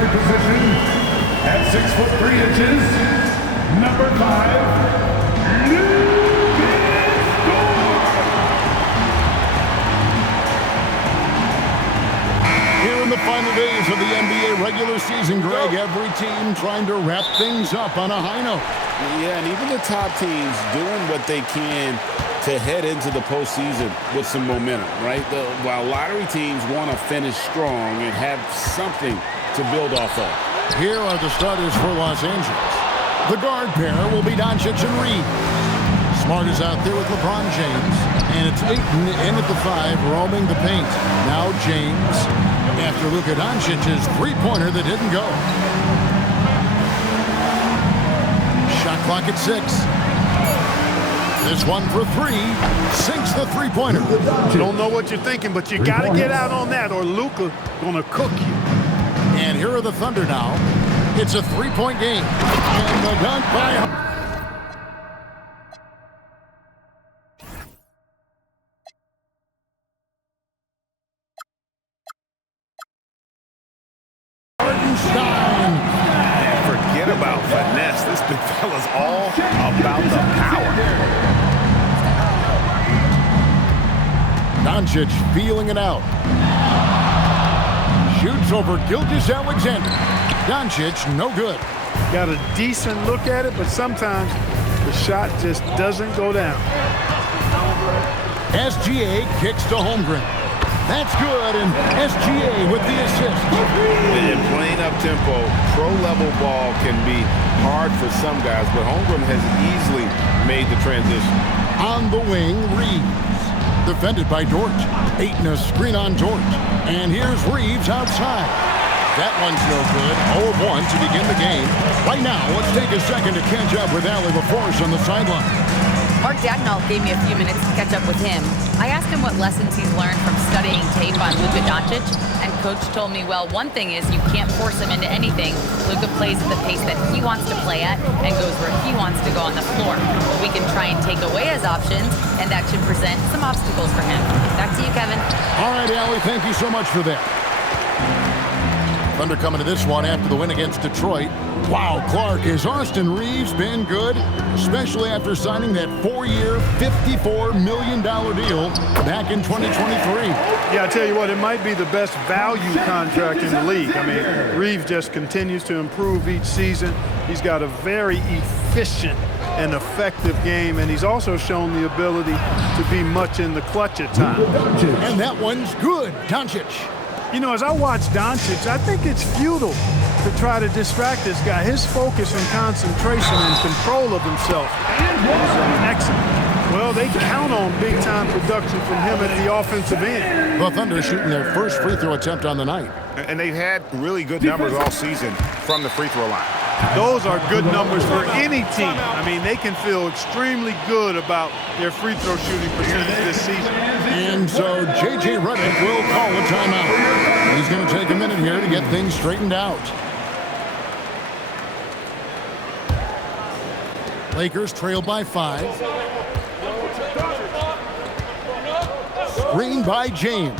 guard position at 6'3", number 5, Luka. Here in the final days of the NBA regular season, Greg, every team trying to wrap things up on a high note. Yeah, and even the top teams doing what they can to head into the postseason with some momentum, right? While lottery teams want to finish strong and have something to build off of. Here are the starters for Los Angeles. The guard pair will be Doncic and Reed. Smart is out there with LeBron James. And it's Ayton in at the 5, roaming the paint. Now James after Luka Doncic's three-pointer that didn't go. Shot clock at 6. This one for 3. Sinks the three-pointer. Don't know what you're thinking, but you got to get out on that or Luka gonna cook you. And here are the Thunder now. It's a three-point game. And the dunk by Forget about finesse. This big fella's all about the power. Doncic feeling it out. Shoots over Gilgeous-Alexander. Doncic, no good. Got a decent look at it, but sometimes the shot just doesn't go down. SGA kicks to Holmgren. That's good, and SGA with the assist. In playing up-tempo, pro-level ball can be hard for some guys, but Holmgren has easily made the transition. On the wing, Reeves. Defended by Dort. Ayton a screen on Dort. And here's Reeves outside. That one's no good. 0-1 to begin the game. Right now, let's take a second to catch up with Allie LaForce on the sideline. Mark Dagnall gave me a few minutes to catch up with him. I asked him what lessons he's learned from studying tape on Luka Doncic, and Coach told me, well, one thing is you can't force him into anything. Luka plays at the pace that he wants to play at and goes where he wants to go on the floor. We can try and take away his options, and that should present some obstacles for him. Back to you, Kevin. All right, Allie, thank you so much for that. Thunder coming to this one after the win against Detroit. Wow, Clark, has Austin Reeves been good? Especially after signing that 4-year, $54 million deal back in 2023. Yeah, I tell you what, it might be the best value contract in the league. I mean, Reeves just continues to improve each season. He's got a very efficient and effective game, and he's also shown the ability to be much in the clutch at times. And that one's good, Doncic. You know, as I watch Doncic, I think it's futile to try to distract this guy. His focus and concentration and control of himself is excellent. Well, they count on big-time production from him at the offensive end. The Thunder shooting their first free throw attempt on the night. And they've had really good numbers all season from the free throw line. Those are good numbers for any team. I mean, they can feel extremely good about their free throw shooting percentage this season. And so J.J. Redick will call a timeout. He's going to take a minute here to get things straightened out. Lakers trail by 5. Screen by James.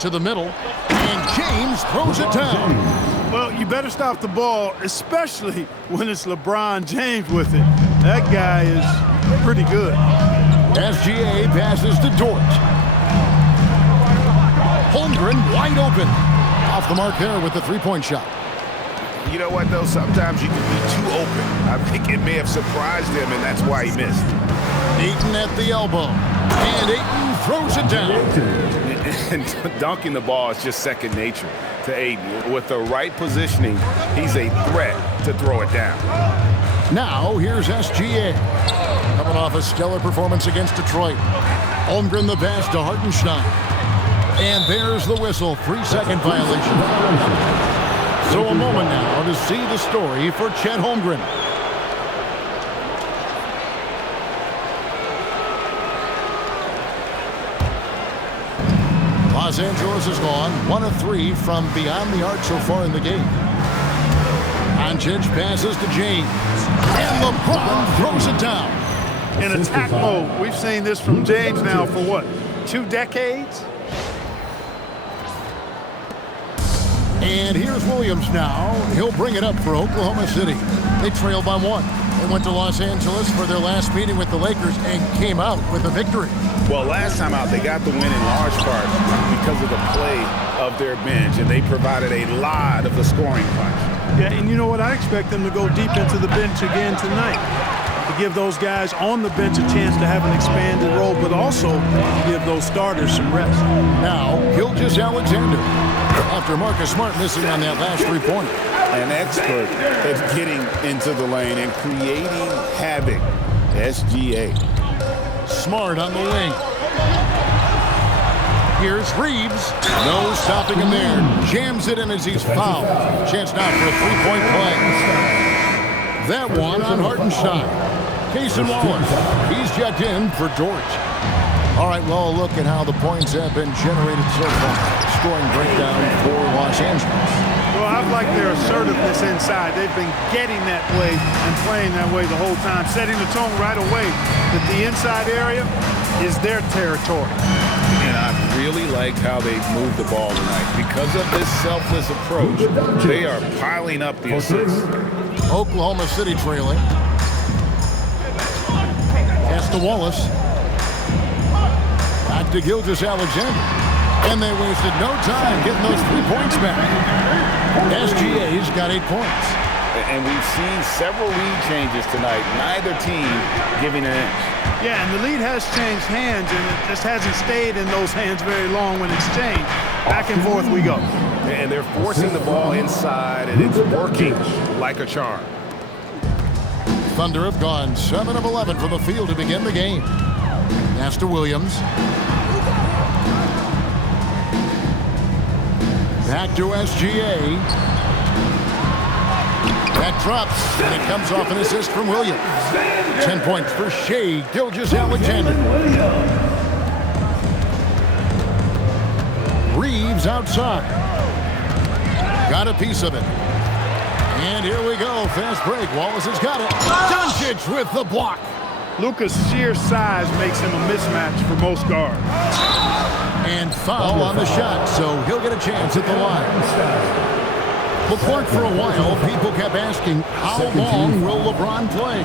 To the middle. And James throws it down. Well, you better stop the ball, especially when it's LeBron James with it. That guy is pretty good. SGA passes to Dort. Holmgren wide open. Off the mark there with the three-point shot. You know what, though? Sometimes you can be too open. I think it may have surprised him, and that's why he missed. Ayton at the elbow. And Ayton throws it down. And dunking the ball is just second nature to Ayton. With the right positioning, he's a threat to throw it down. Now, here's SGA. Coming off a stellar performance against Detroit. Holmgren the pass to Hartenstein. And there's the whistle. 3-second violation. So a moment now to see the story for Chet Holmgren. Los Angeles has gone 1 of 3 from beyond the arc so far in the game. Doncic passes to James. And LeBron throws it down. In attack mode. We've seen this from James now for what, 2 decades? And here's Williams now. He'll bring it up for Oklahoma City. They trail by 1. They went to Los Angeles for their last meeting with the Lakers and came out with a victory. Well, last time out, they got the win in large part because of the play of their bench, and they provided a lot of the scoring punch. Yeah, and you know what? I expect them to go deep into the bench again tonight, to give those guys on the bench a chance to have an expanded role, but also to give those starters some rest. Now, Gilgeous-Alexander, after Marcus Smart missing on that last three-pointer. An expert at getting into the lane and creating havoc. SGA. Smart on the wing. Here's Reeves. No stopping him there. Jams it in as he's fouled. Chance now for a three-point play. That one on Hartenstein. Casey Wallace. He's checked in for George. All right, well, look at how the points have been generated so far. Scoring breakdown for Los Angeles. Well, I like their assertiveness inside. They've been getting that way and playing that way the whole time, setting the tone right away that the inside area is their territory. And I really like how they moved the ball tonight. Because of this selfless approach, they are piling up the assists. Oklahoma City trailing. Pass to Wallace. Back to Gilgeous-Alexander. And they wasted no time getting those 3 points back. SGA's got 8 points. And we've seen several lead changes tonight. Neither team giving an inch. Yeah, and the lead has changed hands, and it just hasn't stayed in those hands very long when it's changed. Back and forth we go. And they're forcing the ball inside, and it's working like a charm. Thunder have gone 7 of 11 from the field to begin the game. Pass to Williams. Back to SGA. That drops, and it comes off an assist from Williams. 10 points for Shea Gilgeous-Alexander. Reeves outside. Got a piece of it. And here we go. Fast break. Wallace has got it. Doncic with the block. Luka's sheer size makes him a mismatch for most guards. And foul on the shot, so he'll get a chance at the line. Well, Clark, for a while, people kept asking, how long will LeBron play?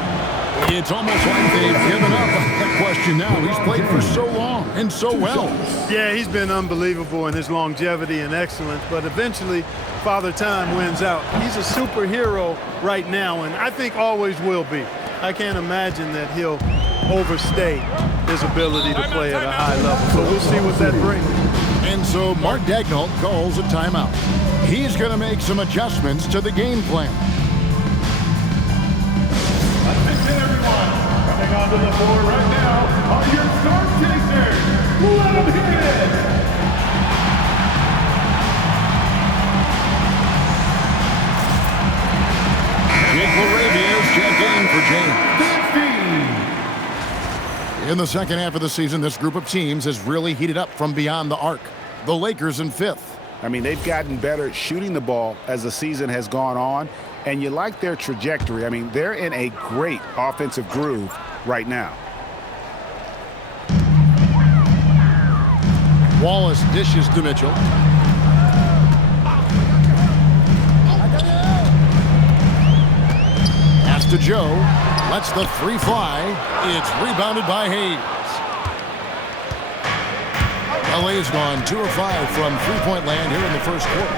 It's almost like they've given up on that question now. He's played for so long and so well. Yeah, he's been unbelievable in his longevity and excellence, but eventually Father Time wins out. He's a superhero right now, and I think always will be. I can't imagine that he'll overstay his ability to play at a high level. So we'll see what that brings. And so Mark Daigneault calls a timeout. He's going to make some adjustments to the game plan. Attention, everyone. Coming onto the floor right now are your star chasers. Let them hit it. Jake LaRavia is checked in for James. In the second half of the season, this group of teams has really heated up from beyond the arc. The Lakers in 5th. I mean, they've gotten better at shooting the ball as the season has gone on, and you like their trajectory. I mean, they're in a great offensive groove right now. Wallace dishes to Mitchell. Pass to Joe. Lets the three fly. It's rebounded by Hayes. LA's gone 2 of 5 from three-point land here in the first quarter.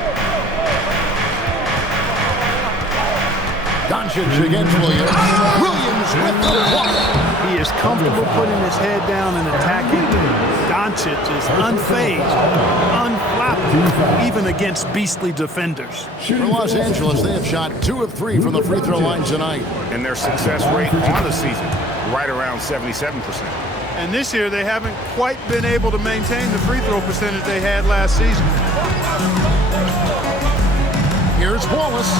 Doncic against Williams. Williams with the block. He is comfortable putting his head down and attacking. Doncic is unfazed, unflappable, even against beastly defenders. For Los Angeles, they have shot 2 of 3 from the free throw line tonight. And their success rate on the season, right around 77%. And this year, they haven't quite been able to maintain the free throw percentage they had last season. Here's Wallace,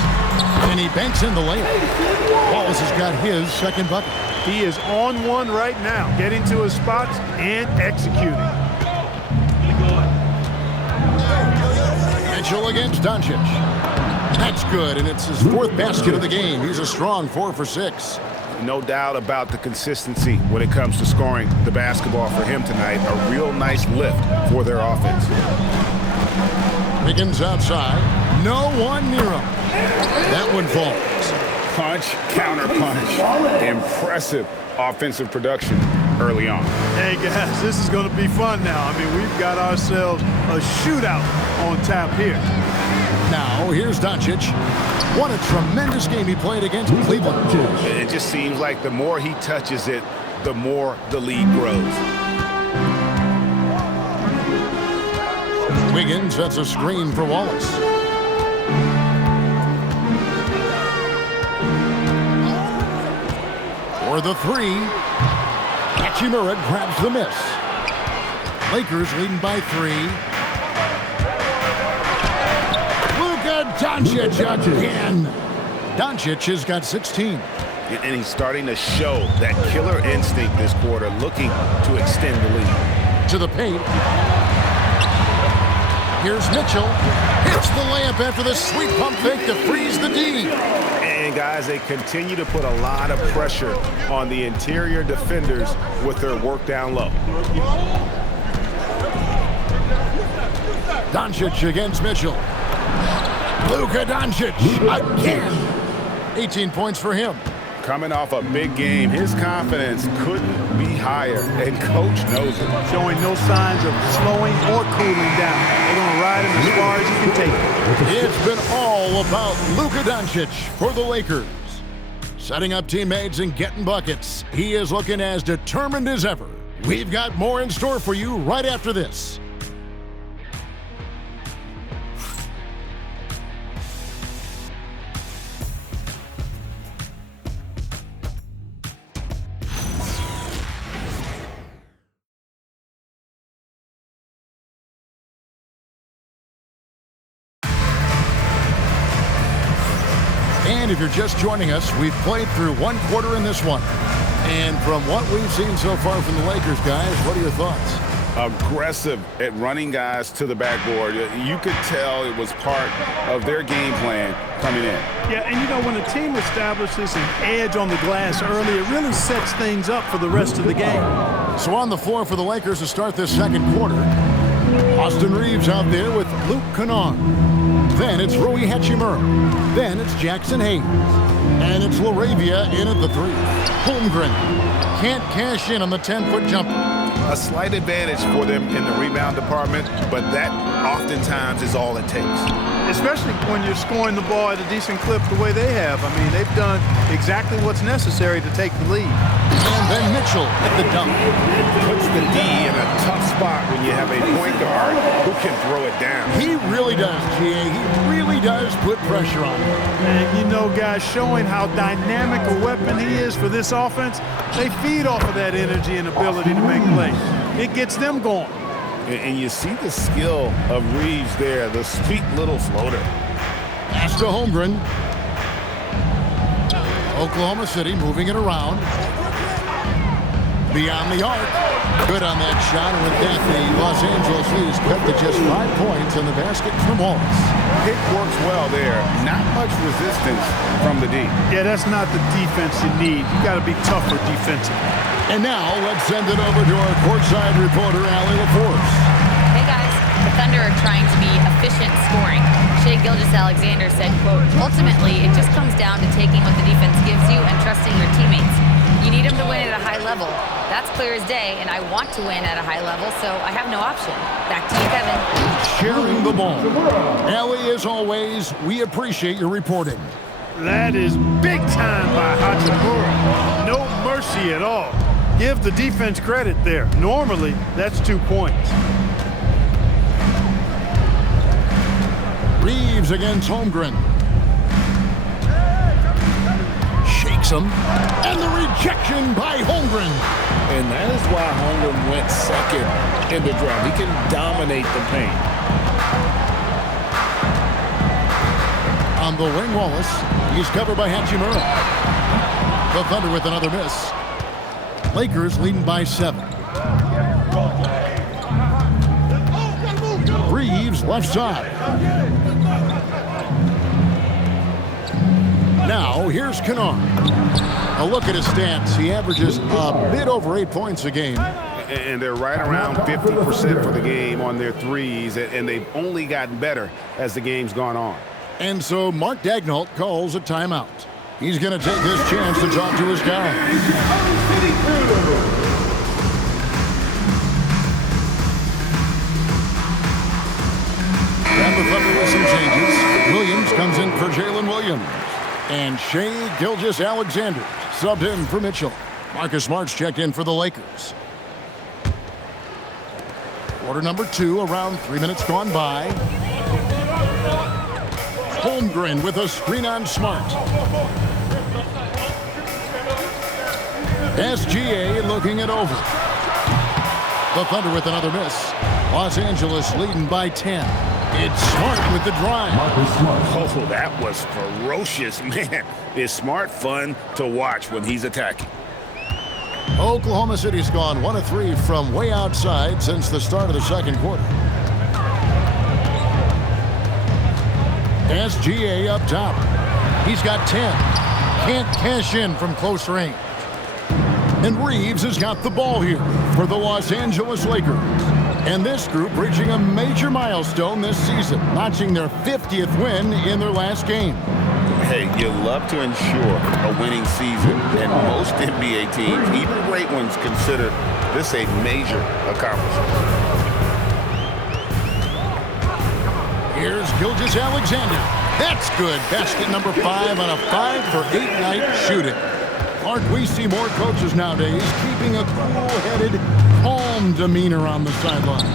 and he banks in the layup. Wallace has got his second bucket. He is on one right now, getting to his spots and executing. Mitchell against Doncic. That's good, and it's his 4th basket of the game. He's a strong 4 for 6. No doubt about the consistency when it comes to scoring the basketball for him tonight. A real nice lift for their offense. Higgins outside. No one near him. That one falls. Punch, counter punch. Impressive offensive production early on. Hey, guys, this is going to be fun now. I mean, we've got ourselves a shootout on tap here. Now, here's Doncic. What a tremendous game he played against Cleveland. It just seems like the more he touches it, the more the lead grows. Wiggins sets a screen for Wallace. For the three, Hachimura grabs the miss. Lakers leading by 3. Luka Doncic again. Doncic has got 16. And he's starting to show that killer instinct this quarter, looking to extend the lead. To the paint. Here's Mitchell. Hits the layup after the sweet pump fake to freeze the D. And guys, they continue to put a lot of pressure on the interior defenders with their work down low. Doncic against Mitchell. Luka Doncic again. 18 points for him. Coming off a big game, his confidence couldn't be higher, and coach knows it. Showing no signs of slowing or cooling down. They're going to ride him as far as he can take it. It's been all about Luka Doncic for the Lakers. Setting up teammates and getting buckets. He is looking as determined as ever. We've got more in store for you right after this. And if you're just joining us, we've played through 1 quarter in this one. And from what we've seen so far from the Lakers, guys, what are your thoughts? Aggressive at running guys to the backboard. You could tell it was part of their game plan coming in. Yeah, and you know, when a team establishes an edge on the glass early, it really sets things up for the rest of the game. So on the floor for the Lakers to start this 2nd quarter, Austin Reeves out there with Luke Kennard. Then it's Rui Hachimura. Then it's Jackson Hayes. And it's LaRavia in at the 3. Holmgren can't cash in on the 10-foot jumper. A slight advantage for them in the rebound department, but that oftentimes is all it takes. Especially when you're scoring the ball at a decent clip the way they have. I mean, they've done exactly what's necessary to take the lead. And then Mitchell at the dunk. Puts the D in a tough spot when you have a point guard who can throw it down. He really does, GA. He really does put pressure on him. And you know, guys, showing how dynamic a weapon he is for this offense, they feed off of that energy and ability to make plays. It gets them going. And you see the skill of Reeves there, the sweet little floater. Pass to Holmgren. Oklahoma City moving it around. Beyond the arc. Good on that shot. And with that, the Los Angeles leads cut to just 5 points on the basket from Wallace. It works well there. Not much resistance from the D. Yeah, that's not the defense you need. You got to be tougher defensively. And now let's send it over to our courtside reporter, Allie LaForce. Hey guys, the Thunder are trying to be efficient scoring. Gilgeous-Alexander said, quote, ultimately, it just comes down to taking what the defense gives you and trusting your teammates. You need them to win at a high level. That's clear as day, and I want to win at a high level, so I have no option. Back to you, Kevin. Sharing the ball. Allie, as always, we appreciate your reporting. That is big time by Hachimura. No mercy at all. Give the defense credit there. Normally, that's 2 points. Reeves against Holmgren. Shakes him. And the rejection by Holmgren. And that is why Holmgren went second in the draft. He can dominate the paint. On the wing, Wallace. He's covered by Hachimura. The Thunder with another miss. Lakers leading by 7. Reeves left side. Now here's Kennard. A look at his stats. He averages a bit over 8 points a game. and they're right around 50% for the game on their threes, and they've only gotten better as the game's gone on. And so Mark Daigneault calls a timeout. He's going to take this chance to talk to his guys. And the Thunder with some changes. Williams comes in for Jalen Williams. And Shai Gilgeous-Alexander subbed in for Mitchell. Marcus Smart's checked in for the Lakers. Quarter number 2, around 3 minutes gone by. Holmgren with a screen on Smart. SGA looking it over. The Thunder with another miss. Los Angeles leading by 10. It's Smart with the drive. Oh, that was ferocious, man. Is Smart fun to watch when he's attacking? Oklahoma City's gone 1 of 3 from way outside since the start of the second quarter. SGA up top. He's got 10. Can't cash in from close range. And Reeves has got the ball here for the Los Angeles Lakers. And this group reaching a major milestone this season, notching their 50th win in their last game. Hey, you love to ensure a winning season, and most NBA teams, even great ones, consider this a major accomplishment. Here's Gilgeous-Alexander. That's good. Basket number 5 on a 5-for-8 night shooting. Clark, we see more coaches nowadays keeping a cool-headed, calm demeanor on the sideline.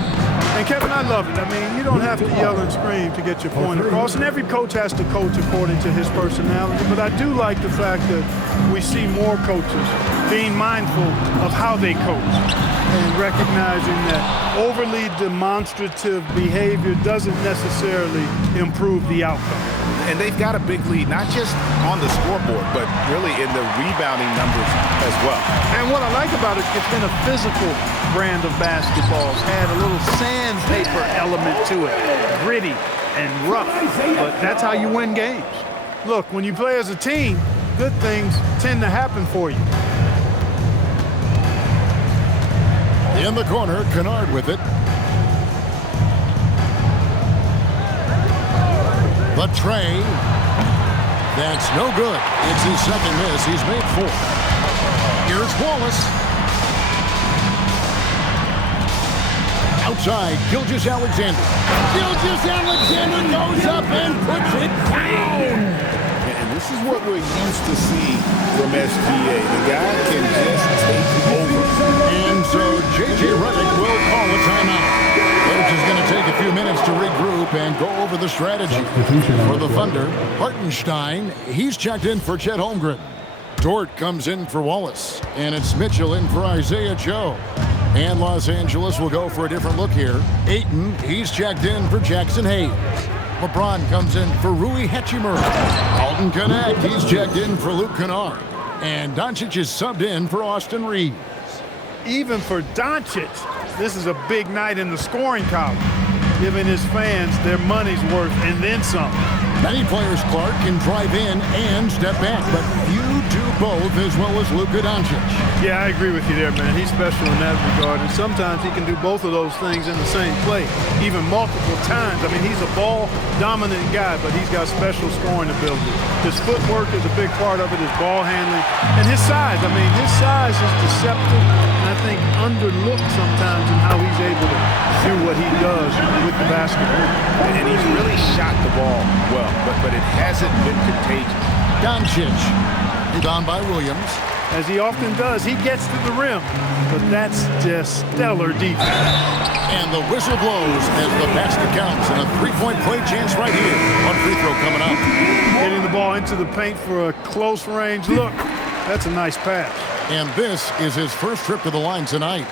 And Kevin, I love it. I mean, you don't have to yell and scream to get your point across, and every coach has to coach according to his personality. But I do like the fact that we see more coaches being mindful of how they coach and recognizing that overly demonstrative behavior doesn't necessarily improve the outcome. And they've got a big lead, not just on the scoreboard, but really in the rebounding numbers as well. And what I like about it, it's been a physical brand of basketball. It's had a little sandpaper element to it, gritty and rough, but that's how you win games. Look, when you play as a team, good things tend to happen for you. In the corner, Kennard with it. The tray. That's no good. It's his second miss. He's made 4. Here's Wallace. Outside, Gilgeous-Alexander. Gilgeous-Alexander goes up and puts it down. And this is what we're used to see from SGA. The guy can just take over. And so J.J. Redick will call a timeout. Coach is going to take a few minutes to regroup and go over the strategy. For the Thunder, Hartenstein, he's checked in for Chet Holmgren. Dort comes in for Wallace. And it's Mitchell in for Isaiah Joe. And Los Angeles will go for a different look here. Ayton, he's checked in for Jackson Hayes. LeBron comes in for Rui Hachimura. Alton Connect, he's checked in for Luke Kennard. And Doncic is subbed in for Austin Reeves. Even for Doncic, this is a big night in the scoring column, giving his fans their money's worth and then some. Many players, Clark, can drive in and step back, but few do both as well as Luka Doncic. Yeah, I agree with you there, man. He's special in that regard, and sometimes he can do both of those things in the same play, even multiple times. I mean, he's a ball-dominant guy, but he's got special scoring ability. His footwork is a big part of it, his ball handling, and his size. I mean, his size is deceptive, and I think underlooked sometimes in how he's able to do what he does with the basketball. And he's really shot the ball well, but it hasn't been contagious. Doncic, rebound by Williams. As he often does, he gets to the rim, but that's just stellar defense. And the whistle blows as the basket counts, and a three-point play chance right here. One free throw coming up. Getting the ball into the paint for a close range look. That's a nice pass. And this is his first trip to the line tonight.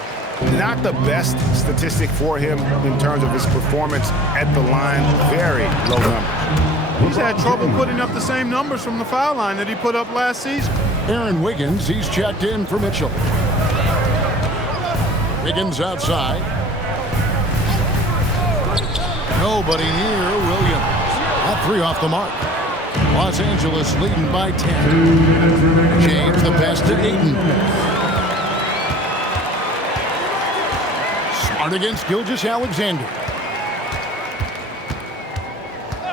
Not the best statistic for him in terms of his performance at the line. Very low numbers. He's had trouble putting up the same numbers from the foul line that he put up last season. Aaron Wiggins, he's checked in for Mitchell. Wiggins outside. Nobody near Williams. That 3 off the mark. Los Angeles leading by 10. James the pass to Ayton. Guard against Gilgeous-Alexander.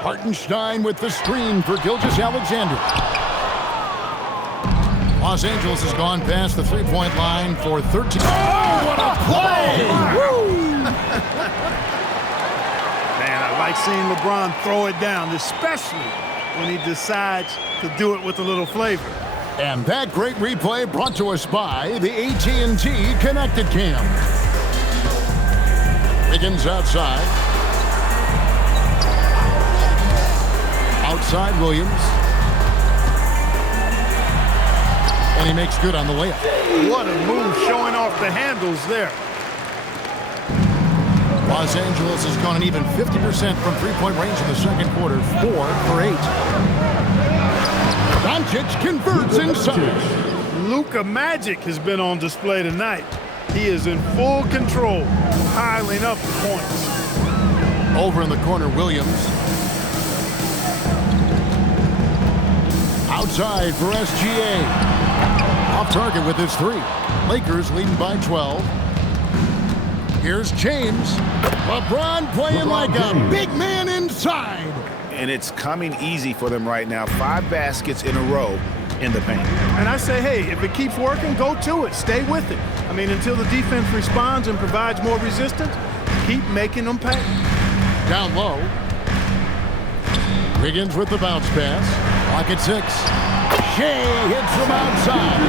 Hartenstein with the screen for Gilgeous-Alexander. Los Angeles has gone past the three-point line for 13. Oh, what a play! Woo! Man, I like seeing LeBron throw it down, especially when he decides to do it with a little flavor. And that great replay brought to us by the AT&T Connected Cam. Wiggins outside. Outside Williams. And he makes good on the layup. What a move, showing off the handles there. Los Angeles has gone an even 50% from three-point range in the second quarter, 4 for 8. Doncic converts inside. Luka magic has been on display tonight. He is in full control, piling up the points. Over in the corner, Williams. Outside for SGA. Off target with his three. Lakers leading by 12. Here's James. LeBron playing like a big man inside. And it's coming easy for them right now. 5 baskets in a row in the paint. And I say, hey, if it keeps working, go to it. Stay with it. I mean, until the defense responds and provides more resistance, keep making them pay. Down low. Wiggins with the bounce pass. Clock at 6. Shea hits from outside.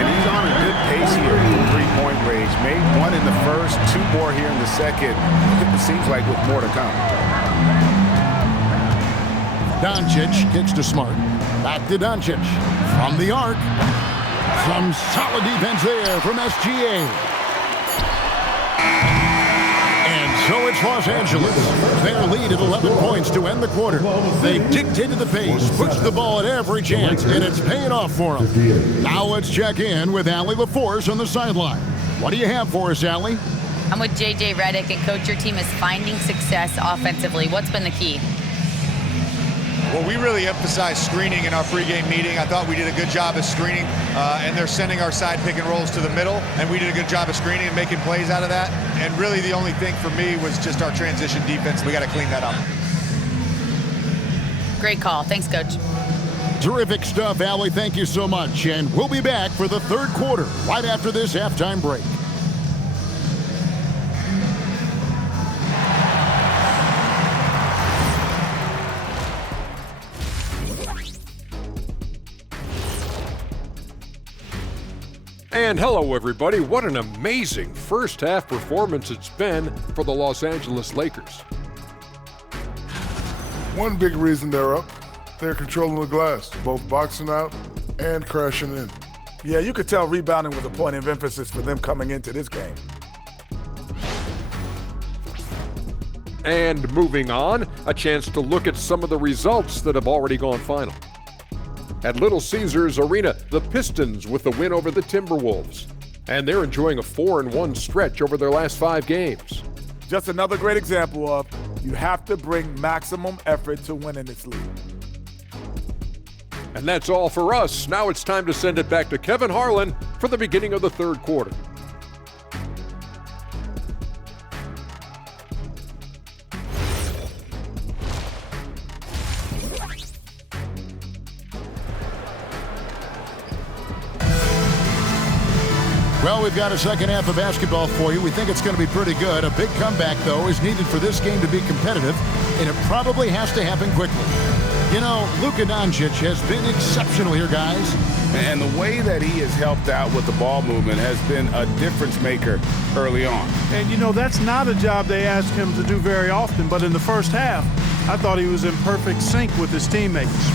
And he's on a good pace here from three-point range. Made one in the first, 2 more here in the second. It seems like with more to come. Doncic kicks to Smart. Back to Doncic. From the arc. Some solid defense there from SGA. And so it's Los Angeles. Their lead at 11 points to end the quarter. They dictated the pace, pushed the ball at every chance, and it's paying off for them. Now let's check in with Allie LaForce on the sideline. What do you have for us, Allie? I'm with JJ Redick, and Coach, your team is finding success offensively. What's been the key? Well, we really emphasized screening in our pregame meeting. I thought we did a good job of screening, and they're sending our side pick and rolls to the middle, and we did a good job of screening and making plays out of that. And really the only thing for me was just our transition defense. We got to clean that up. Great call. Thanks, Coach. Terrific stuff, Allie. Thank you so much. And we'll be back for the third quarter right after this halftime break. And hello, everybody. What an amazing first half performance it's been for the Los Angeles Lakers. One big reason they're up, they're controlling the glass, both boxing out and crashing in. Yeah, you could tell rebounding was a point of emphasis for them coming into this game. And moving on, a chance to look at some of the results that have already gone final. At Little Caesars Arena, the Pistons with the win over the Timberwolves. And they're enjoying a 4-1 stretch over their last 5 games. Just another great example of you have to bring maximum effort to win in this league. And that's all for us. Now it's time to send it back to Kevin Harlan for the beginning of the third quarter. Well, we've got a second half of basketball for you. We think it's going to be pretty good. A big comeback, though, is needed for this game to be competitive, and it probably has to happen quickly. You know, Luka Doncic has been exceptional here, guys. And the way that he has helped out with the ball movement has been a difference maker early on. And, you know, that's not a job they ask him to do very often, but in the first half, I thought he was in perfect sync with his teammates.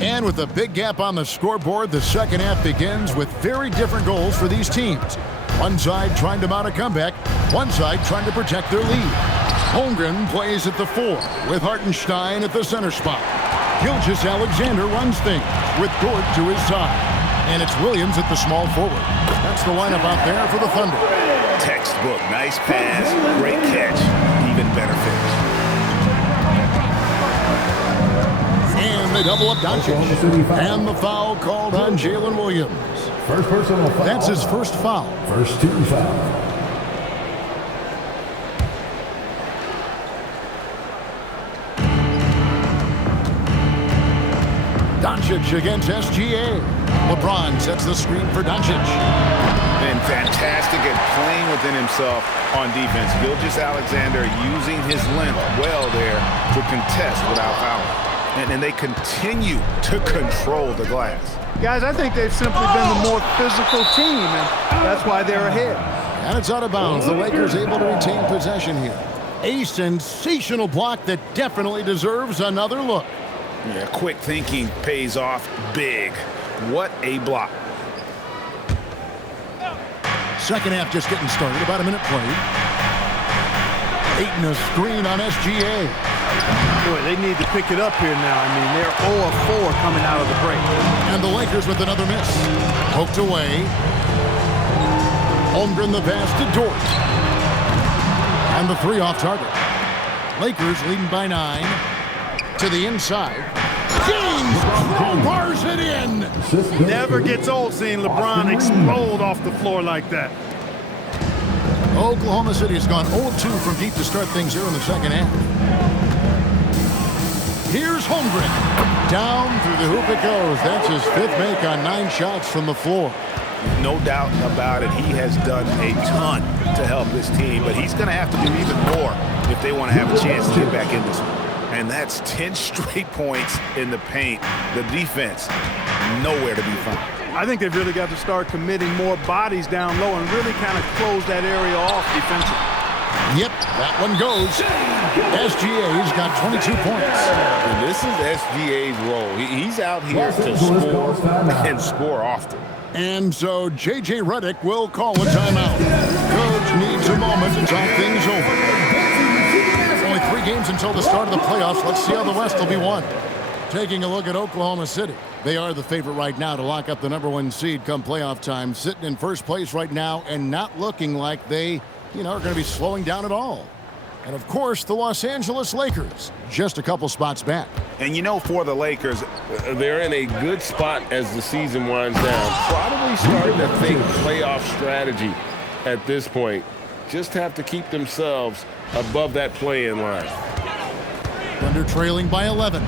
And with a big gap on the scoreboard, the second half begins with very different goals for these teams. One side trying to mount a comeback, one side trying to protect their lead. Holmgren plays at the 4 with Hartenstein at the center spot. Gilgeous-Alexander runs things with Dort to his side. And it's Williams at the small forward. That's the lineup out there for the Thunder. Textbook, nice pass, great catch, even better finish. And they double up Doncic. And the foul called on Jalen Williams. First personal foul. That's his first foul. First team foul. Doncic against SGA. LeBron sets the screen for Doncic. Been fantastic at playing within himself on defense. Gilgeous-Alexander using his length well there to contest without fouling. And they continue to control the glass. Guys, I think they've simply been the more physical team, and that's why they're ahead. And it's out of bounds. The Lakers able to retain possession here. A sensational block that definitely deserves another look. Yeah, quick thinking pays off big. What a block. Second half just getting started. About a minute played. Aiton a screen on SGA. Boy, they need to pick it up here now. I mean, they're 0 of 4 coming out of the break. And the Lakers with another miss. Poked away. Holmgren the pass to Dort. And the three off target. Lakers leading by 9. To the inside. James crowbars it in. Never gets old seeing LeBron explode off the floor like that. Oklahoma City has gone 0-2 from deep to start things here in the second half. Here's Holmgren. Down through the hoop it goes. That's his 5th make on 9 shots from the floor. No doubt about it. He has done a ton to help this team, but he's going to have to do even more if they want to have a chance to get back in this one. And that's 10 straight points in the paint. The defense, nowhere to be found. I think they've really got to start committing more bodies down low and really kind of close that area off defensively. Yep, that one goes. SGA's got 22 points. And this is SGA's role. He's out here to score and score often. And so J.J. Redick will call a timeout. Coach needs a moment to talk things over. Only 3 games until the start of the playoffs. Let's see how the West will be won. Taking a look at Oklahoma City. They are the favorite right now to lock up the #1 seed come playoff time. Sitting in first place right now and not looking like they, are going to be slowing down at all. And of course, the Los Angeles Lakers, just a couple spots back. And for the Lakers, they're in a good spot as the season winds down. Probably starting to think playoff strategy at this point. Just have to keep themselves above that play-in line. Thunder trailing by 11.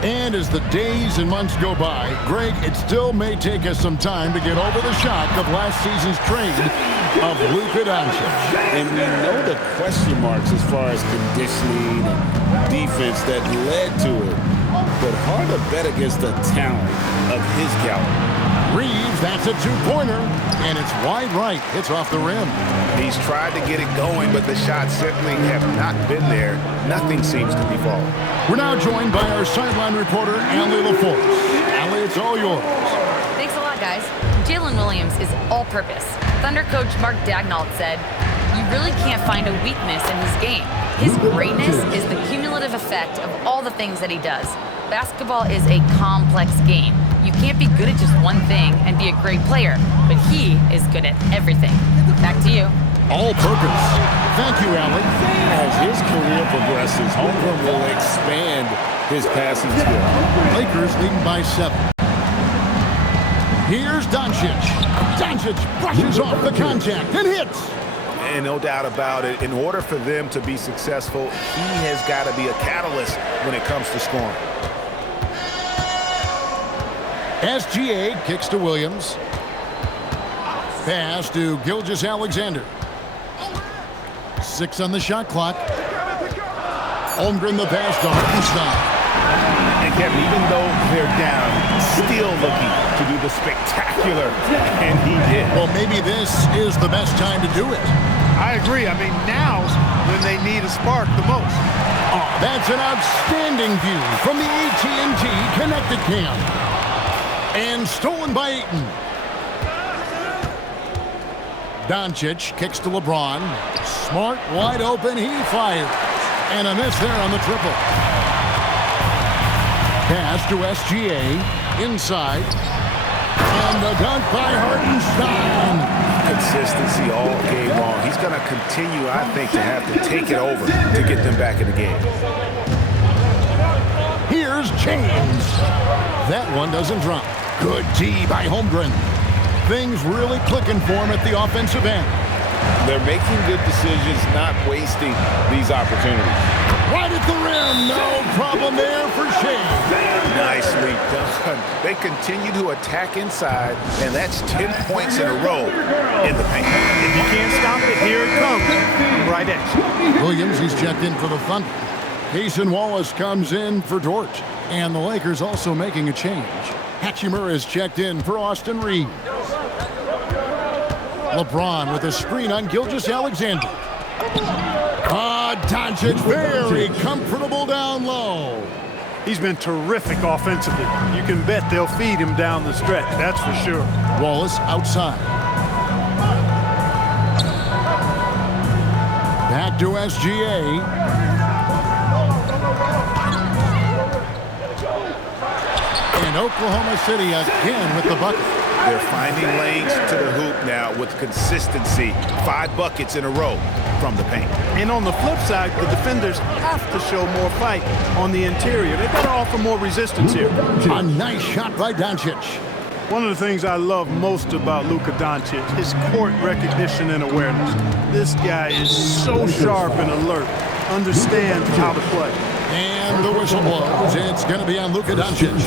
And as the days and months go by, Greg, it still may take us some time to get over the shock of last season's trade of Luka Doncic. And we know the question marks as far as conditioning and defense that led to it. But hard to bet against the talent of his caliber. Reeves, that's a 2-pointer, and it's wide right. Hits off the rim. He's tried to get it going, but the shots certainly have not been there. Nothing seems to be falling. We're now joined by our sideline reporter, Allie LaForce. Allie, it's all yours. Thanks a lot, guys. Jalen Williams is all-purpose. Thunder coach Mark Daigneault said, "You really can't find a weakness in his game. His greatness is the cumulative effect of all the things that he does. Basketball is a complex game. You can't be good at just one thing and be a great player, but he is good at everything." Back to you. All purpose. Thank you, Allie. As his career progresses, Holmgren will expand his passing skill. Lakers leading by 7. Here's Doncic. Doncic brushes off the contact and hits. And no doubt about it, in order for them to be successful, he has got to be a catalyst when it comes to scoring. SGA kicks to Williams. Pass to Gilgeous-Alexander. 6 on the shot clock. Holmgren the pass to Hartenstein. And Kevin, even though they're down, still looking to do the spectacular, and he did. Well, maybe this is the best time to do it. I agree. I mean, now's when they need a spark the most. Oh, that's an outstanding view from the AT&T Connected Cam. And stolen by Aiton. Doncic kicks to LeBron. Smart, wide open, he fires. And a miss there on the triple. Pass to SGA, inside. And the dunk by Hartenstein. Consistency all game long. He's going to continue, I think, to have to take it over to get them back in the game. Here's James. That one doesn't drop. Good D by Holmgren. Things really clicking for him at the offensive end. They're making good decisions, not wasting these opportunities. Right at the rim. No problem there for Shea. Nicely done. They continue to attack inside, and that's 10 points in a row in the paint. If you can't stop it, here it comes. Right at you. Williams, he's checked in for the Thunder. Cason Wallace comes in for Dort. And the Lakers also making a change. Hachimura is checked in for Austin Reeves. LeBron with a screen on Gilgeous-Alexander. Doncic very comfortable down low. He's been terrific offensively. You can bet they'll feed him down the stretch, that's for sure. Wallace outside. Back to SGA. And Oklahoma City again with the bucket. They're finding lanes to the hoop now with consistency. 5 buckets in a row from the paint. And on the flip side, the defenders have to show more fight on the interior. They've got to offer more resistance here. A nice shot by Doncic. One of the things I love most about Luka Doncic, his court recognition and awareness. This guy is so sharp and alert, understands how to play. And the whistle blows. It's going to be on Luka Doncic.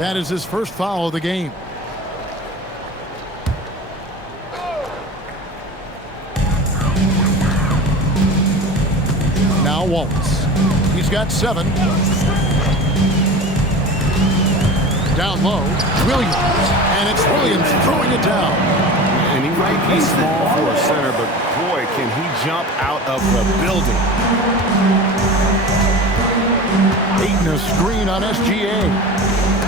That is his first foul of the game. Now Waltz. He's got 7. Down low, Williams. And it's Williams throwing it down. And he might be small for a center, but boy, can he jump out of the building. Ayton a screen on SGA.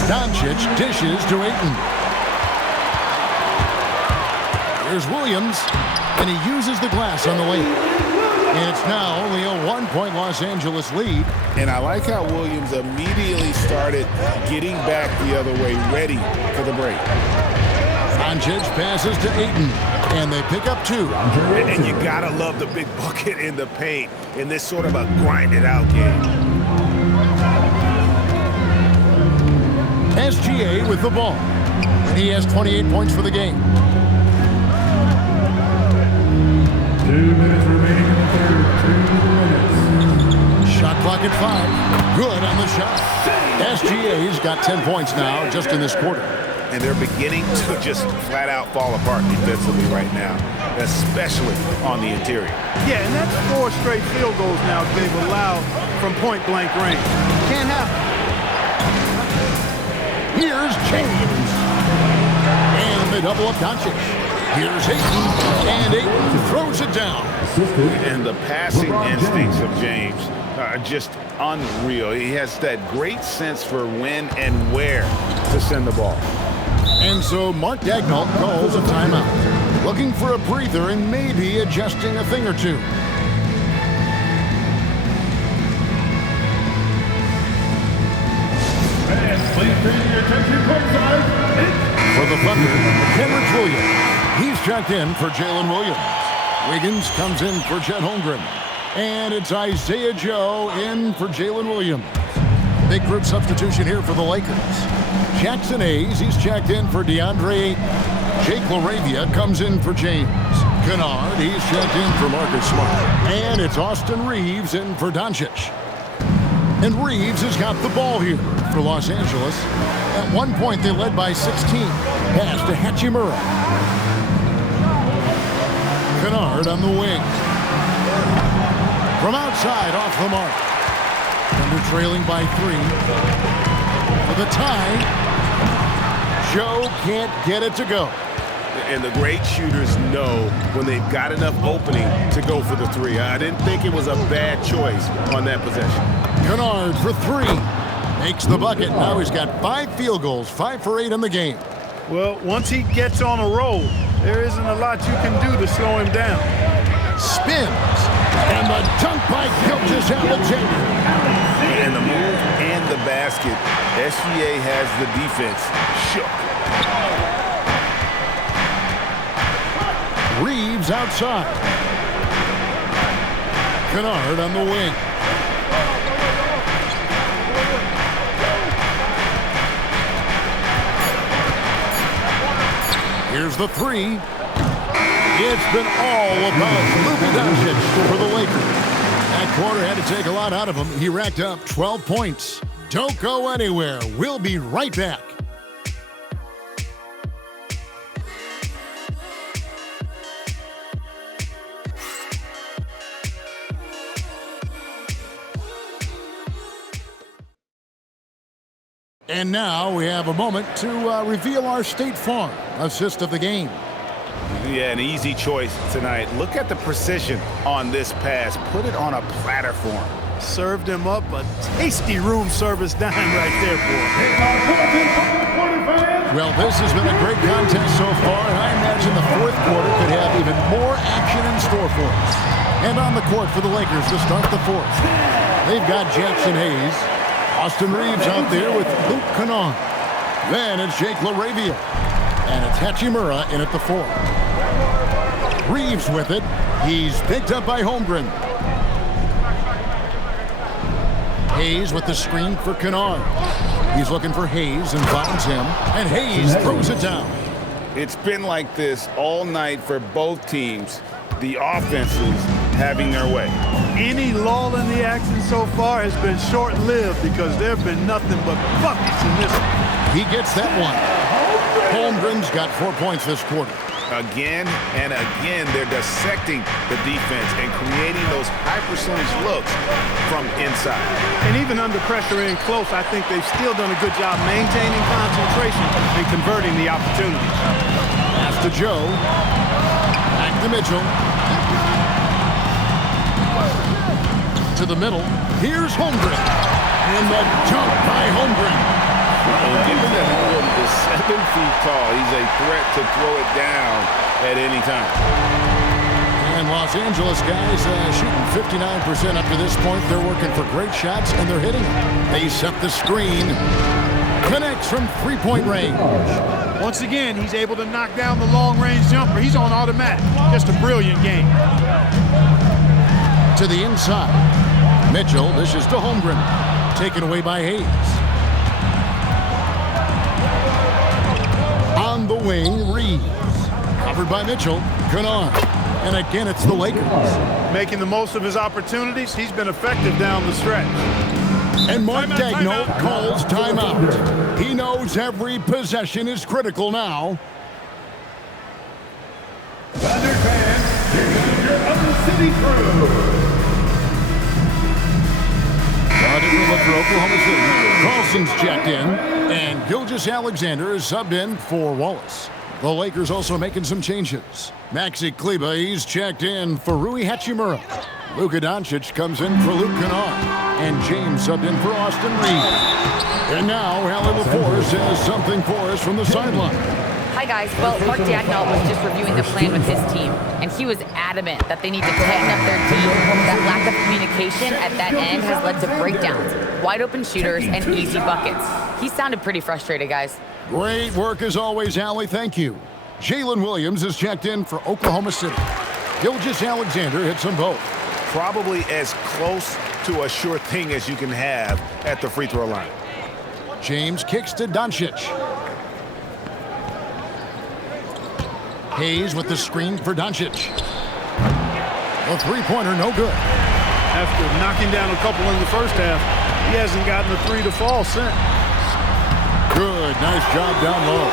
Doncic dishes to Ayton. Here's Williams, and he uses the glass on the lane. And it's now only a 1-point Los Angeles lead. And I like how Williams immediately started getting back the other way, ready for the break. Doncic passes to Ayton, and they pick up 2. And you gotta love the big bucket in the paint in this sort of a grinded-out game. SGA with the ball. And he has 28 points for the game. 2 minutes remaining in the third. 2 minutes. Shot clock at 5. Good on the shot. SGA's got 10 points now just in this quarter. And they're beginning to just flat out fall apart defensively right now, especially on the interior. Yeah, and that's 4 straight field goals now they've allowed from point-blank range. Can't happen. Here's James. And they double up Doncic. Here's Ayton. And Ayton throws it down. And the passing instincts of James are just unreal. He has that great sense for when and where to send the ball. And so Mark Daigneault calls a timeout. Looking for a breather and maybe adjusting a thing or two. Please bring your attention courtside. For the Thunder, Kenrich Williams. He's checked in for Jalen Williams. Wiggins comes in for Chet Holmgren. And it's Isaiah Joe in for Jalen Williams. Big group substitution here for the Lakers. Jackson Hayes, he's checked in for DeAndre Ayton. Jake LaRavia comes in for James. Kennard, he's checked in for Marcus Smart. And it's Austin Reeves in for Doncic. And Reeves has got the ball here for Los Angeles. At one point, they led by 16. Pass to Hachimura. Kennard on the wing. From outside, off the mark. Thunder trailing by 3. For the tie, Joe can't get it to go. And the great shooters know when they've got enough opening to go for the 3. I didn't think it was a bad choice on that possession. Kennard for 3. Makes the bucket. Now he's got 5 field goals, 5 for 8 in the game. Well, once he gets on a roll, there isn't a lot you can do to slow him down. Spins. And the dunk by Gilgeous-Alexander. And the move and the basket. SGA has the defense shook. Reeves outside. Kennard on the wing. Here's the three. It's been all about Luka Doncic for the Lakers. That quarter had to take a lot out of him. He racked up 12 points. Don't go anywhere. We'll be right back. And now we have a moment to reveal our State Farm assist of the game. Yeah, an easy choice tonight. Look at the precision on this pass. Put it on a platter for him. Served him up a tasty room service dime right there, boy. Well, this has been a great contest so far, and I imagine the fourth quarter could have even more action in store for us. And on the court for the Lakers to start the fourth. They've got Jackson Hayes. Austin Reeves out there with Luke Kennard. Then it's Jake LaRavia. And it's Hachimura in at the 4. Reeves with it. He's picked up by Holmgren. Hayes with the screen for Kennard. He's looking for Hayes and finds him. And Hayes throws it down. It's been like this all night for both teams. The offenses having their way. Any lull in the action so far has been short-lived because there have been nothing but buckets in this one. He gets that one. Holmgren's got 4 points this quarter. Again and again, they're dissecting the defense and creating those high percentage looks from inside. And even under pressure in close, I think they've still done a good job maintaining concentration and converting the opportunities. Pass to Joe. Back to Mitchell. To the middle. Here's Holmgren. And the jump by Holmgren. Given that Holmgren is 7 feet tall, he's a threat to throw it down at any time. And Los Angeles guys shooting 59% up to this point. They're working for great shots, and they're hitting them. They set the screen. Connects from three-point range. Once again, he's able to knock down the long-range jumper. He's on automatic. Just a brilliant game. To the inside. Mitchell dishes to Holmgren. Taken away by Hayes. On the wing, Reeves. Covered by Mitchell. Kennard. And again, it's the Lakers. Making the most of his opportunities. He's been effective down the stretch. And Mark Daigneault calls timeout. He knows every possession is critical now. Thunder fans, here comes your other city crew. For Oklahoma City. Carlson's checked in, and Gilgeous-Alexander is subbed in for Wallace. The Lakers also making some changes. Maxi Kleber, he's checked in for Rui Hachimura. Luka Doncic comes in for Luke Kennard. And James subbed in for Austin Reeves. And now, Allie LaForce has something for us from the sideline. Hi, guys. Well, Mark Daigneault was just reviewing the plan with his team, and he was adamant that they need to tighten up their team. That lack of communication at that end has led to breakdowns, wide open shooters, and easy buckets. He sounded pretty frustrated, guys. Great work as always, Allie. Thank you. Jalen Williams is checked in for Oklahoma City. Gilgeous-Alexander hits them both. Probably as close to a sure thing as you can have at the free throw line. James kicks to Doncic. Hayes with the screen for Doncic. A three-pointer, no good. After knocking down a couple in the first half, he hasn't gotten a three to fall since. Good, nice job down low.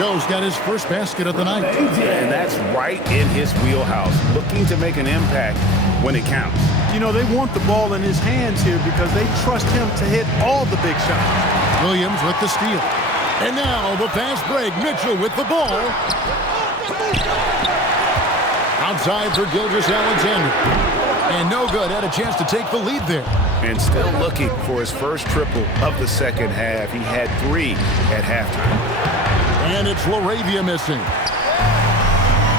Joe's got his first basket of the night. And that's right in his wheelhouse, looking to make an impact when it counts. You know, they want the ball in his hands here because they trust him to hit all the big shots. Williams with the steal. And now the fast break. Mitchell with the ball. Outside for Gilgeous-Alexander. And no good. Had a chance to take the lead there. And still looking for his first triple of the second half. He had 3 at halftime. And it's LaRavia missing.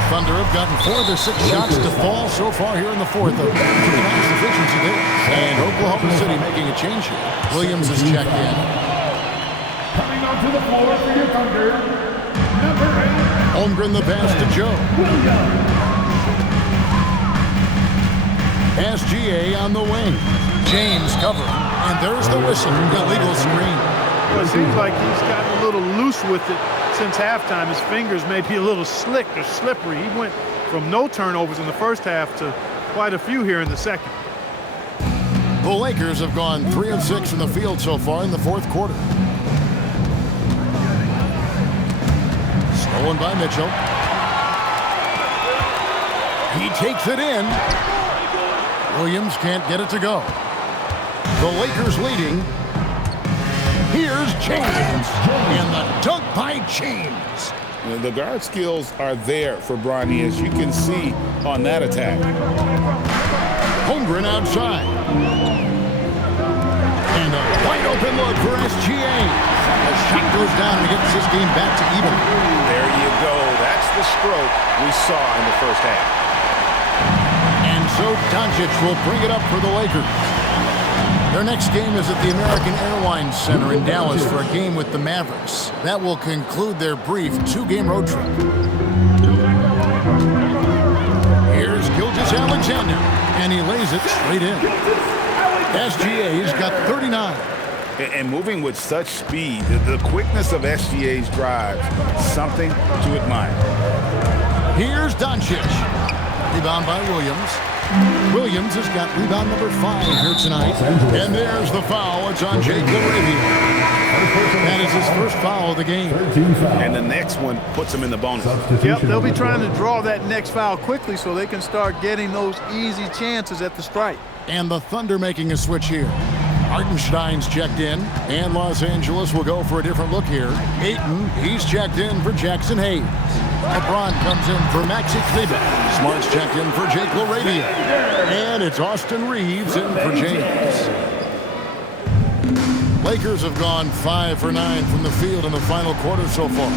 Thunder have gotten 4 of their 6 shots to fall so far here in the fourth. Pretty nice efficiency there. And Oklahoma City making a change here. Williams is checked in. Coming onto the floor for your Thunder, number 8. Holmgren the pass to Joe. SGA on the wing. James covering. And there's the whistle. Illegal screen. Well, it seems like he's gotten a little loose with it since halftime. His fingers may be a little slick or slippery. He went from no turnovers in the first half to quite a few here in the second. The Lakers have gone 3 of 6 from the field so far in the fourth quarter. Stolen by Mitchell. He takes it in. Williams can't get it to go. The Lakers leading. Here's James. And the dunk by James. The guard skills are there for Bronny, as you can see on that attack. Holmgren outside. And a wide open look for SGA. The shot goes down and gets this game back to even. There you go. That's the stroke we saw in the first half. And so Doncic will bring it up for the Lakers. Their next game is at the American Airlines Center in Dallas for a game with the Mavericks. That will conclude their brief 2-game road trip. Here's Gilgeous-Alexander, and he lays it straight in. SGA's got 39. And moving with such speed, the quickness of SGA's drives, something to admire. Here's Doncic. Rebound by Williams. Williams has got rebound number 5 here tonight. And there's the foul. It's on Jake LaRavia. That is his first foul of the game. And the next one puts him in the bonus. Yep, they'll be trying to draw that next foul quickly so they can start getting those easy chances at the stripe. And the Thunder making a switch here. Hartenstein's checked in, and Los Angeles will go for a different look here. Ayton, he's checked in for Jackson Hayes. LeBron comes in for Maxi Kleber. Smart's checked in for Jake LaRavia. And it's Austin Reeves in for James. Lakers have gone 5 for 9 from the field in the final quarter so far.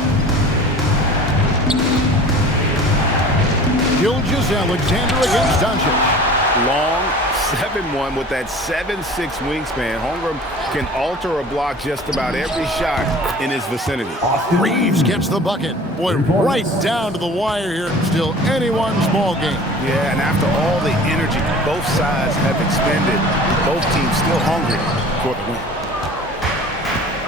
Gilgeous-Alexander against Doncic. Long 7-1 with that 7'6" wingspan. Holmgren can alter a block just about every shot in his vicinity. Reeves gets the bucket. Boy, right down to the wire here. Still anyone's ball game. Yeah, and after all the energy both sides have expended, both teams still hungry for the win.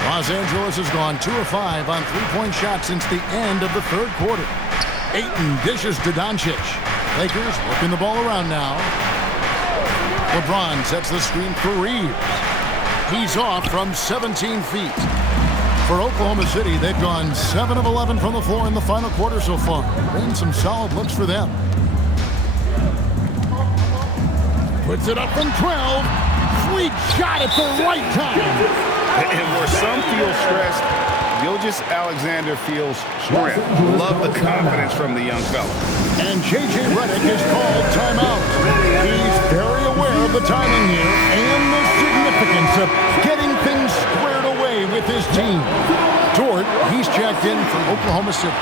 Los Angeles has gone 2 of 5 on 3-point shots since the end of the third quarter. Ayton dishes to Doncic. Lakers working the ball around now. LeBron sets the screen for Reeves. He's off from 17 feet. For Oklahoma City, they've gone 7 of 11 from the floor in the final quarter so far. Been some solid looks for them. Puts it up from 12. Sweet shot at the right time. And where some feel stressed, Gilgeous-Alexander feels strength. Love the confidence from the young fella. And J.J. Redick is called timeout. He's very aware of the timing here and the significance of getting things squared away with his team. Dort, he's checked in from Oklahoma City.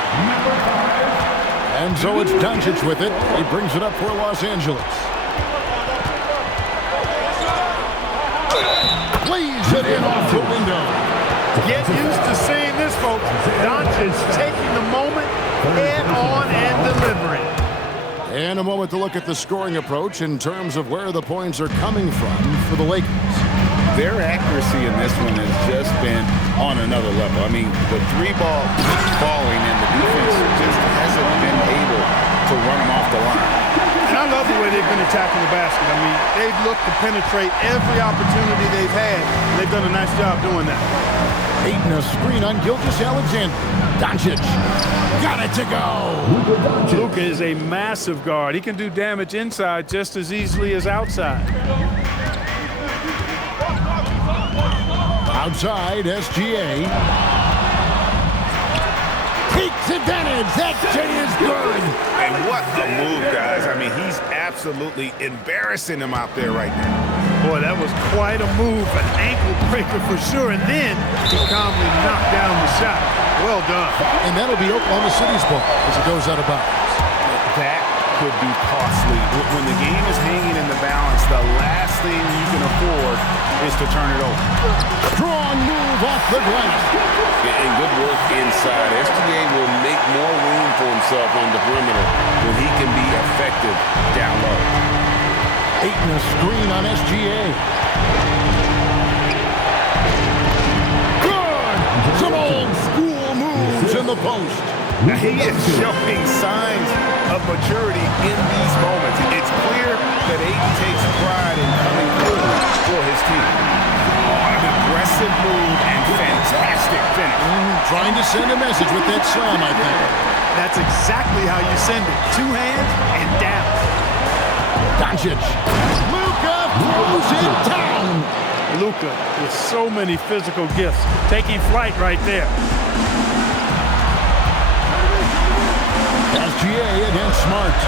And so it's Doncic with it. He brings it up for Los Angeles. Plays it in off the window. Get used to seeing this, folks. Doncic taking the moment head on and delivering. And a moment to look at the scoring approach in terms of where the points are coming from for the Lakers. Their accuracy in this one has just been on another level. I mean, the 3-ball keeps falling, and the defense just hasn't been able to run them off the line. And I love the way they've been attacking the basket. I mean, they've looked to penetrate every opportunity they've had. They've done a nice job doing that. Ayton a screen on Gilgeous-Alexander. Doncic got it to go. Luka is a massive guard. He can do damage inside just as easily as outside. Outside, SGA. Takes advantage. That shit is good. And what a move, guys. I mean, he's absolutely embarrassing him out there right now. Boy, that was quite a move, an ankle breaker for sure. And then he calmly knocked down the shot. Well done. And that'll be Oklahoma City's ball as it goes out of bounds. That could be costly. When the game is hanging in the balance, the last thing you can afford is to turn it over. Strong move off the glass. And good work inside. SGA will make more room for himself on the perimeter when he can be effective down low. Ayton a screen on SGA. Good! the post. He is showing signs of maturity in these moments. It's clear that Aiden takes pride in coming through for his team. An aggressive move and fantastic finish. Trying to send a message with that slam, I think. That's exactly how you send it. 2 hands and down. Doncic. Luka throws it down. Luka with so many physical gifts. Taking flight right there. SGA against Smart.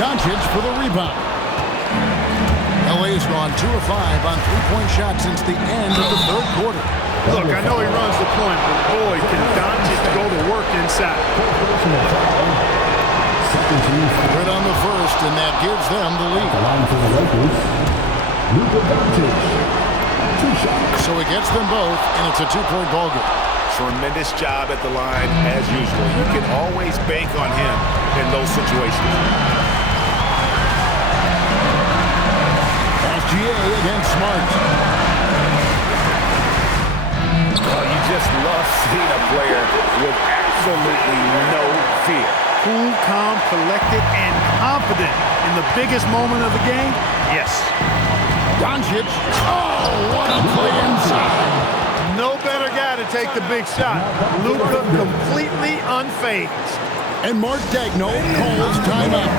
Doncic for the rebound. LA's gone 2 of 5 on 3-point shots since the end of the 3rd quarter. Look, I know he runs the point, but boy, can Doncic go to work inside. Right on the first, and that gives them the lead. So he gets them both, and it's a 2-point ball game. Tremendous job at the line, as usual. You can always bank on him in those situations. SGA against Smart. Well, you just love seeing a player with absolutely no fear. Cool, calm, collected, and confident in the biggest moment of the game? Yes. Doncic. Oh, what a play inside. No better guy to take the big shot. Luka completely unfazed. And Mark Daigneault calls timeout.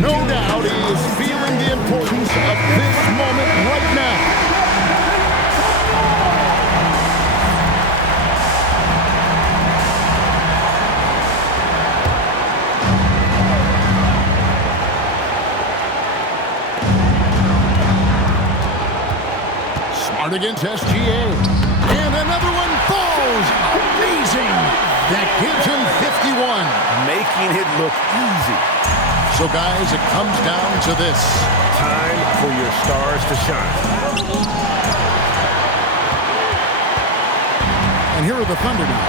No doubt he is feeling the importance of this moment right now. Smart against SGA. And another one falls. Amazing. That gives him 51. Making it look easy. So, guys, it comes down to this. Time for your stars to shine. And here are the Thunder now.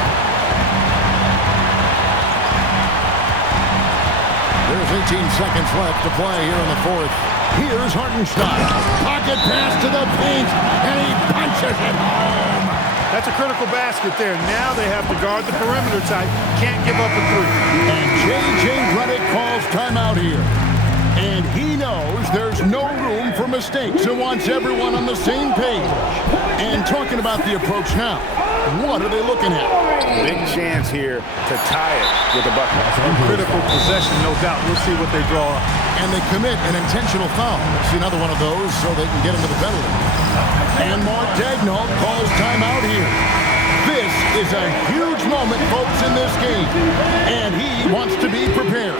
There's 18 seconds left to play here in the 4th. Here's Hartenstein. Pocket pass to the paint, and he punches it home. That's a critical basket there. Now they have to guard the perimeter tight. Can't give up a 3. And J.J. Redick calls timeout here. And he knows there's no room for mistakes and wants everyone on the same page. And talking about the approach now, what are they looking at? Big chance here to tie it with a bucket. Critical possession, no doubt. We'll see what they draw up. And they commit an intentional foul. See another one of those so they can get into the penalty. And Mark Daigneault calls timeout here. This is a huge moment, folks, in this game. And he wants to be prepared.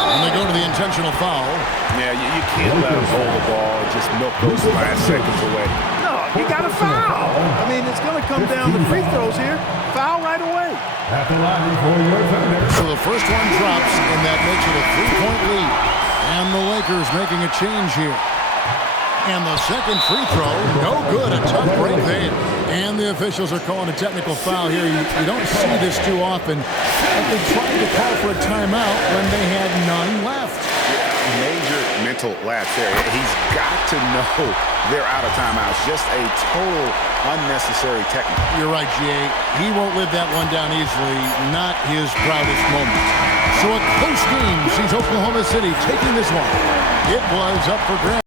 And they go to the intentional foul. Yeah, you can't let him hold the ball and just milk those last seconds away. No, you got to foul. I mean, it's going to come down to free throws here. Foul right away. So the first one drops, and that makes it a 3-point lead. And the Lakers making a change here. And the second free throw, no good. A tough break there. And the officials are calling a technical foul here. You don't see this too often. But they tried to call for a timeout when they had none left. Major mental lapse there. He's got to know they're out of timeouts. Just a total unnecessary technical. You're right, Jay. He won't live that one down easily. Not his proudest moment. So a close game sees Oklahoma City taking this one. It was up for grabs.